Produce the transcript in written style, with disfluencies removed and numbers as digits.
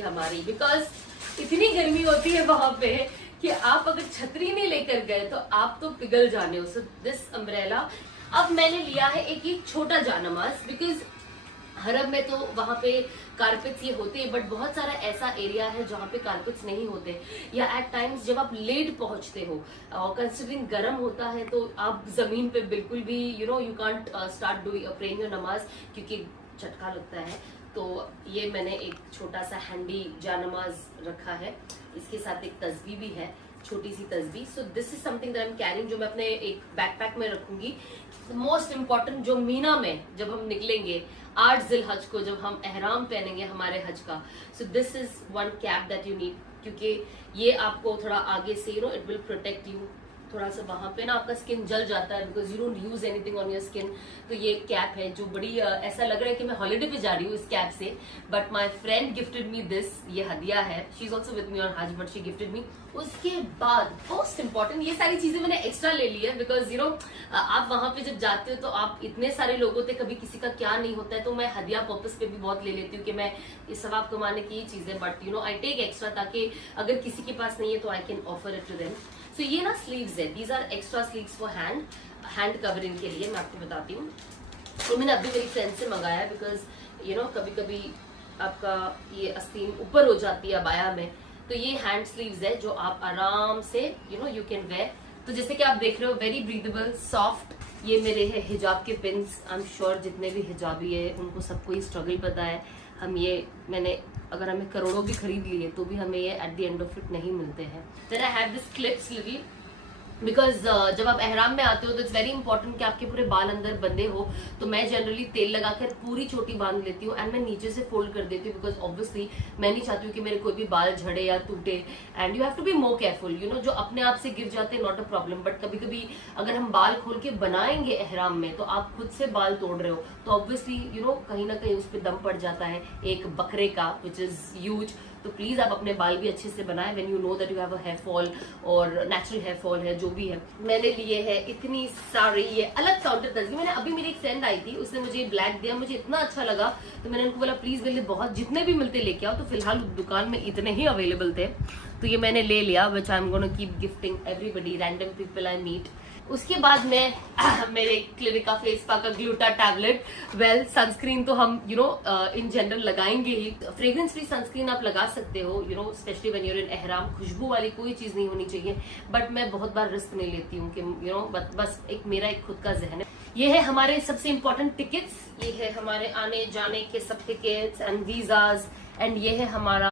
हमारी, बिकॉज इतनी गर्मी होती है वहां पे कि आप अगर छतरी नहीं लेकर गए तो आप तो पिघल जाने हो। सो दिस अम्ब्रेला अब मैंने लिया है एक ये छोटा जानमाज, बिकॉज हरब में तो वहां पे कारपेट्स ये होते हैं, बट बहुत सारा ऐसा एरिया है जहाँ पे कारपेट्स नहीं होते, या एट टाइम्स जब आप लेट पहुंचते हो और कंसिडरिंग गर्म होता है तो आप जमीन पे बिल्कुल भी you can't start doing praying your नमाज क्योंकि झटका लगता है। तो ये मैंने एक छोटा सा हैंडी जानमाज रखा है, इसके साथ एक तस्बीह भी है, छोटी सी तस्बीह। So this is something that I am carrying, जो मैं अपने एक बैकपैक में रखूंगी। मोस्ट इम्पोर्टेंट जो मीना में जब हम निकलेंगे 8 जिलहज को, जब हम एहराम पहनेंगे हमारे हज का, सो this is one cap that you need, क्योंकि ये आपको थोड़ा आगे से इट विल प्रोटेक्ट यू। थोड़ा सा वहां पे ना आपका स्किन जल जाता है because you don't use anything on your skin. तो ये कैप है जो बड़ी ऐसा लग रहा है कि मैं हॉलिडे पे जा रही हूँ इस कैप से, but my friend gifted me this, ये हदिया है। She is also with me on हज बट शी गिफ्टेड मी। उसके बाद मोस्ट इम्पोर्टेंट, ये सारी चीजें मैंने एक्स्ट्रा ले ली है बिकॉज आप वहां पे जब जाते हो तो आप इतने सारे लोग होते, कभी किसी का क्या नहीं होता है, तो मैं हदिया पर्पस पे भी बहुत ले लेती हूँ कि मैं इस सवाब कमाने की चीजें, बट आई टेक एक्स्ट्रा ताकि अगर किसी के पास नहीं है तो I can offer it to them. सो ये ना स्लीव्स है, these are extra sleeves for hand covering के लिए, मैं आपको बताती हूँ। तो मैंने अभी मेरी फ्रेंड से मंगाया बिकॉज कभी कभी आपका ये आस्तीन ऊपर हो जाती है अबाया में, तो ये हैंड स्लीव्स है जो आप आराम से यू कैन वेयर। तो जैसे कि आप देख रहे हो, वेरी ब्रीदेबल, सॉफ्ट। ये मेरे है हिजाब के पिंस। आई एम श्योर जितने भी हिजाबी है उनको सबको ये स्ट्रगल पता है। मैंने अगर हमें करोड़ों भी खरीद लिए तो भी हमें ये at the end of it नहीं मिलते हैं। Then I have this clips little, because जब आप एहराम में आते हो तो इट्स वेरी इंपॉर्टेंट कि आपके पूरे बाल अंदर बंधे हो। तो मैं जनरली तेल लगाकर पूरी चोटी बांध लेती हूँ एंड मैं नीचे से फोल्ड कर देती हूँ, बिकॉज ऑब्वियसली मैं नहीं चाहती हूँ कि मेरे कोई भी बाल झड़े या टूटे। And you have to be more careful, जो अपने आप से गिर जाते हैं नॉट अ प्रॉब्लम, बट कभी कभी अगर हम बाल खोल के बनाएंगे एहराम में तो आप खुद से बाल तोड़ रहे हो, तो ऑब्वियसली कहीं ना कहीं उस पर दम पड़ जाता है एक बकरे का, विच इज ह्यूज। तो प्लीज आप अपने बाल भी अच्छे से बनाएं when you know that you have a hair fall और नेचुरल हेयर फॉल है जो भी है। मैंने लिए है इतनी सारी ये अलग काउंटर तस्वीर। मैंने अभी मेरी एक फ्रेंड आई थी, उसने मुझे ब्लैक दिया, मुझे इतना अच्छा लगा तो मैंने उनको बोला प्लीज मेरे लिए बहुत जितने भी मिलते लेके आओ। तो फिलहाल दुकान में इतने ही अवेलेबल थे तो ये मैंने ले लिया, which I am gonna keep gifting everybody, random people I meet. उसके बाद मैं मेरे क्लिनिका फेस पा का ग्लूटा टैबलेट, वेल सनस्क्रीन तो हम इन जनरल लगाएंगे ही। फ्रेग्रेंस फ्री सनस्क्रीन आप लगा सकते हो specially when you are in एहराम। खुशबू वाली कोई चीज नहीं होनी चाहिए, बट मैं बहुत बार रिस्क नहीं लेती हूँ कि बस मेरा एक खुद का जहन है। ये है हमारे सबसे इम्पोर्टेंट टिकट्स, ये है हमारे आने जाने के सब टिकट्स एंड वीजाज, एंड ये है हमारा